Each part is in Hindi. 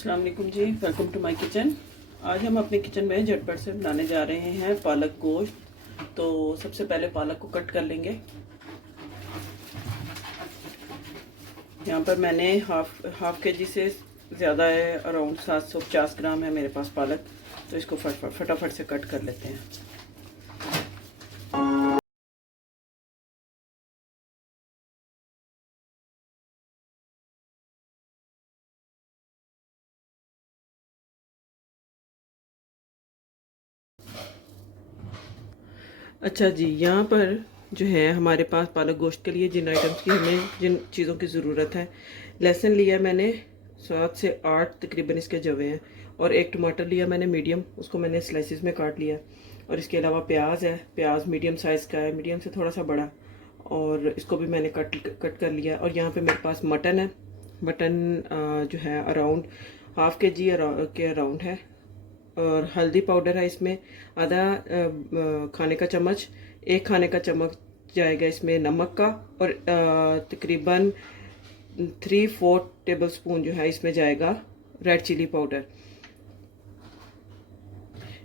अस्सलाम वालेकुम जी, वेलकम टू माय किचन। आज हम अपने किचन में झटपट से बनाने जा रहे हैं पालक गोश्त। तो सबसे पहले पालक को कट कर लेंगे। यहाँ पर मैंने हाफ के जी से ज़्यादा है, अराउंड 750 ग्राम है मेरे पास पालक। तो इसको फटाफट से कट कर लेते हैं। अच्छा जी, यहाँ पर जो है हमारे पास पालक गोश्त के लिए जिन आइटम्स की हमें जिन चीज़ों की ज़रूरत है, लहसुन लिया मैंने 7 से 8 तकरीबन इसके जवे हैं, और एक टमाटर लिया मैंने मीडियम, उसको मैंने स्लाइसिस में काट लिया। और इसके अलावा प्याज है, प्याज मीडियम साइज़ का है, मीडियम से थोड़ा सा बड़ा, और इसको भी मैंने कट कर लिया। और यहाँ पे मेरे पास मटन है। मटन जो है अराउंड हाफ के जी के अराउंड है। और हल्दी पाउडर है इसमें आधा खाने का चम्मच, 1 खाने का चम्मच जाएगा इसमें नमक का, और तकरीबन 3/4 टेबल स्पून जो है इसमें जाएगा रेड चिली पाउडर।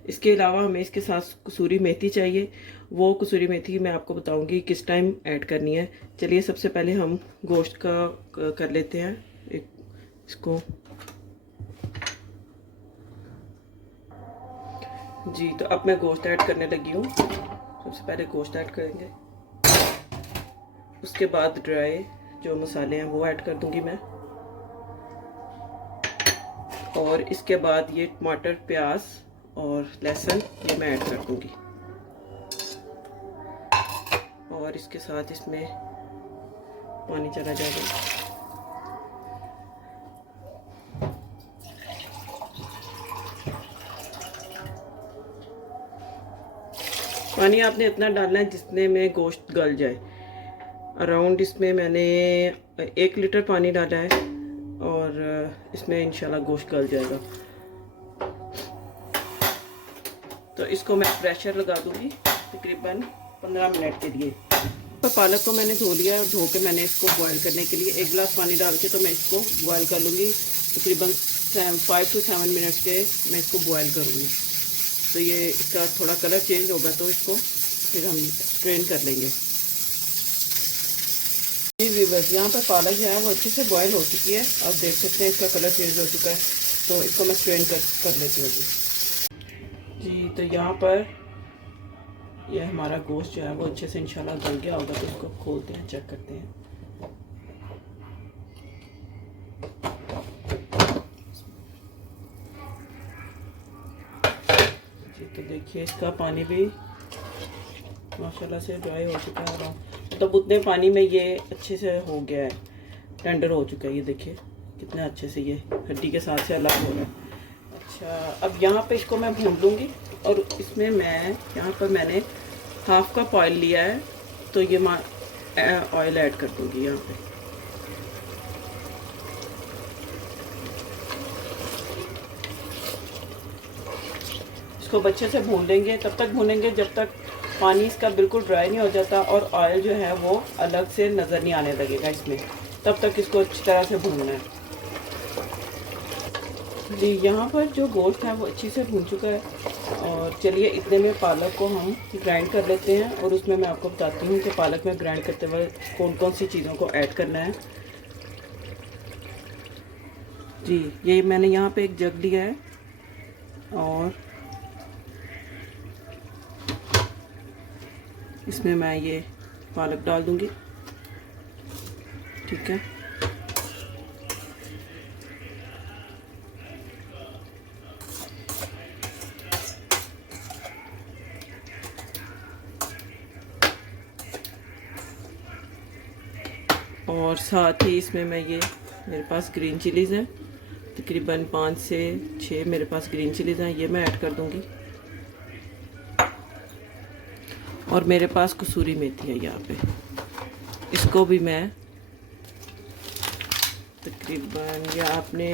इसके अलावा हमें इसके साथ कसूरी मेथी चाहिए। वो कसूरी मेथी मैं आपको बताऊंगी किस टाइम ऐड करनी है। चलिए सबसे पहले हम गोश्त का कर लेते हैं इसको जी। तो अब मैं गोश्त ऐड करने लगी हूँ। सबसे पहले गोश्त ऐड करेंगे, उसके बाद ड्राई जो मसाले हैं वो ऐड कर दूंगी मैं, और इसके बाद ये टमाटर, प्याज और लहसुन ये मैं ऐड कर दूंगी, और इसके साथ इसमें पानी चला जाएगा। पानी आपने इतना डालना है जितने में गोश्त गल जाए। अराउंड इसमें मैंने 1 लीटर पानी डाला है, और इसमें इंशाल्लाह गोश्त गल जाएगा। तो इसको मैं प्रेशर लगा दूंगी तकरीबन 15 मिनट के लिए। तो पालक को मैंने धो लिया, और धो के मैंने इसको बॉयल करने के लिए 1 गिलास पानी डाल के तो मैं इसको बॉयल कर लूँगी। तकरीबन 5 से 7 मिनट के मैं इसको बॉयल करूँगी। तो ये इसका थोड़ा कलर चेंज होगा तो इसको फिर हम स्ट्रेन कर लेंगे। जी व्यूअर्स, यहाँ पर पालक जो है वो अच्छे से बॉयल हो चुकी है। आप देख सकते हैं इसका कलर चेंज हो चुका है। तो इसको मैं स्ट्रेन कर लेती हूँ जी। तो यहाँ पर ये हमारा गोश्त जो है वो अच्छे से इंशाल्लाह गल गया होगा। तो इसको खोलते हैं, चेक करते हैं। तो देखिए इसका पानी भी माशाल्लाह से ड्राई हो चुका है। मतलब उतने पानी में ये अच्छे से हो गया है, टेंडर हो चुका है। ये देखिए कितने अच्छे से ये हड्डी के साथ से अलग हो रहा है। अच्छा, अब यहाँ पे इसको मैं भून लूँगी, और इसमें यहाँ पर मैंने हाफ कप ऑयल लिया है। तो ये ऑयल ऐड कर दूँगी यहाँ पे। इसको अच्छे से भून लेंगे, तब तक भूनेंगे जब तक पानी इसका बिल्कुल ड्राई नहीं हो जाता और ऑयल जो है वो अलग से नज़र नहीं आने लगेगा इसमें। तब तक इसको अच्छी तरह से भूनना है जी। यहाँ पर जो गोश्त है वो अच्छी से भून चुका है, और चलिए इतने में पालक को हम ग्राइंड कर लेते हैं। और उसमें मैं आपको बताती हूँ कि पालक में ग्राइंड करते वक्त कौन कौन सी चीज़ों को ऐड करना है जी। ये मैंने यहाँ पे एक जग लिया है, और इसमें मैं ये पालक डाल दूंगी। ठीक है, और साथ ही इसमें मैं ये मेरे पास ग्रीन चिलीज़ हैं, तकरीबन 5 से 6 मेरे पास ग्रीन चिलीज़ हैं, ये मैं ऐड कर दूंगी। और मेरे पास कसूरी मेथी है यहाँ पे, इसको भी मैं तकरीबन, या आपने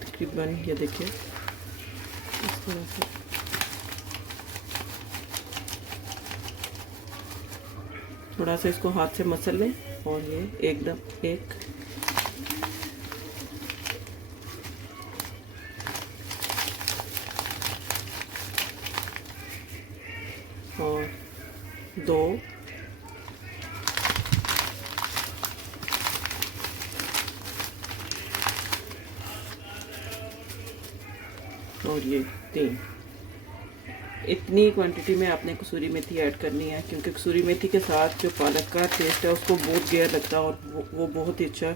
तकरीबन ये देखिए इस तरह से थोड़ा सा इसको हाथ से मसल लें और ये एकदम एक और दो और ये तीन। इतनी क्वांटिटी में आपने कसूरी मेथी ऐड करनी है, क्योंकि कसूरी मेथी के साथ जो पालक का टेस्ट है उसको बहुत गैर लगता है और वो बहुत ही अच्छा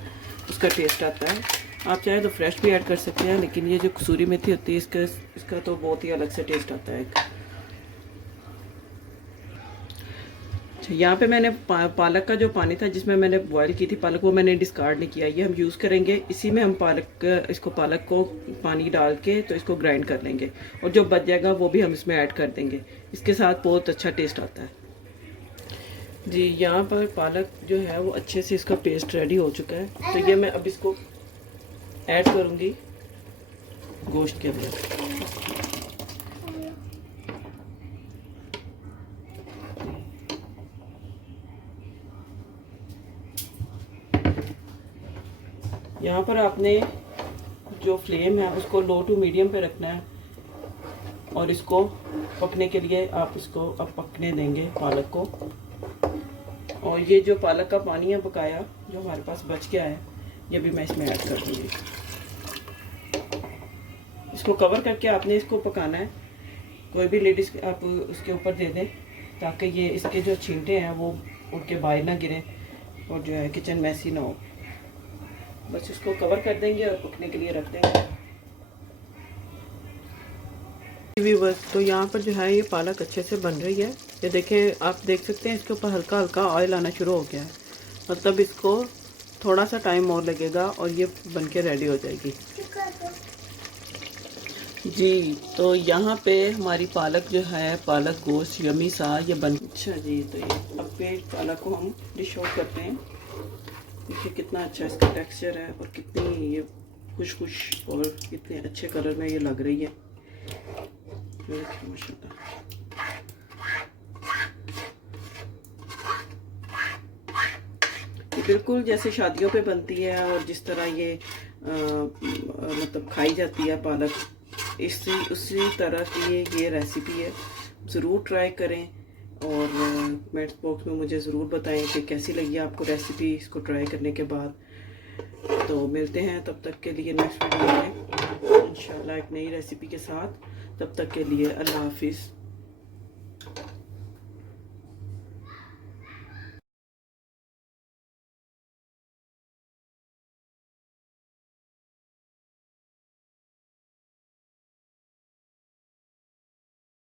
उसका टेस्ट आता है। आप चाहे तो फ्रेश भी ऐड कर सकते हैं, लेकिन ये जो कसूरी मेथी होती है इसका तो बहुत ही अलग से टेस्ट आता है। अच्छा, यहाँ पे मैंने पालक का जो पानी था जिसमें मैंने बॉईल की थी पालक, वो मैंने डिस्कार्ड नहीं किया। ये हम यूज़ करेंगे, इसी में हम पालक को पानी डाल के तो इसको ग्राइंड कर लेंगे और जो बच जाएगा वो भी हम इसमें ऐड कर देंगे। इसके साथ बहुत अच्छा टेस्ट आता है जी। यहाँ पर पालक जो है वो अच्छे से इसका पेस्ट रेडी हो चुका है, तो ये मैं अब इसको ऐड करूँगी गोश्त के अंदर। यहाँ पर आपने जो फ्लेम है उसको लो टू मीडियम पे रखना है और इसको पकने के लिए आप इसको अब पकने देंगे पालक को। और ये जो पालक का पानी है पकाया जो हमारे पास बच गया है, ये भी मैं इसमें ऐड कर दूँगी। इसको कवर करके आपने इसको पकाना है। कोई भी लेडीज़ आप उसके ऊपर दे दें ताकि ये इसके जो छींटे हैं वो उड़ के बाहर ना गिरें और जो है किचन मैसी ना हो। बस इसको कवर कर देंगे और पकने के लिए रख देंगे। व्यूअर्स, तो यहाँ पर जो है ये पालक अच्छे से बन रही है। ये देखें, आप देख सकते हैं इसके ऊपर हल्का हल्का ऑयल आना शुरू हो गया है, मतलब इसको थोड़ा सा टाइम और लगेगा और ये बन के रेडी हो जाएगी जी। तो यहाँ पे हमारी पालक जो है, पालक गोश्त यमी सा ये बन। अच्छा जी, तो ये अब पे पालक को हम डिश आउट करते हैं। देखिए कितना अच्छा इसका टेक्सचर है और कितनी ये खुश और कितने अच्छे कलर में ये लग रही है। माशाल्लाह। ये बिल्कुल जैसे शादियों पे बनती है और जिस तरह ये मतलब खाई जाती है पालक, उसी तरह की ये रेसिपी है। ज़रूर ट्राई करें और कमेंट बॉक्स में मुझे ज़रूर बताएं कि कैसी लगी आपको रेसिपी इसको ट्राई करने के बाद। तो मिलते हैं तब तक के लिए नेक्स्ट वीडियो में इंशाल्लाह एक नई रेसिपी के साथ। तब तक के लिए अल्लाह हाफिज़।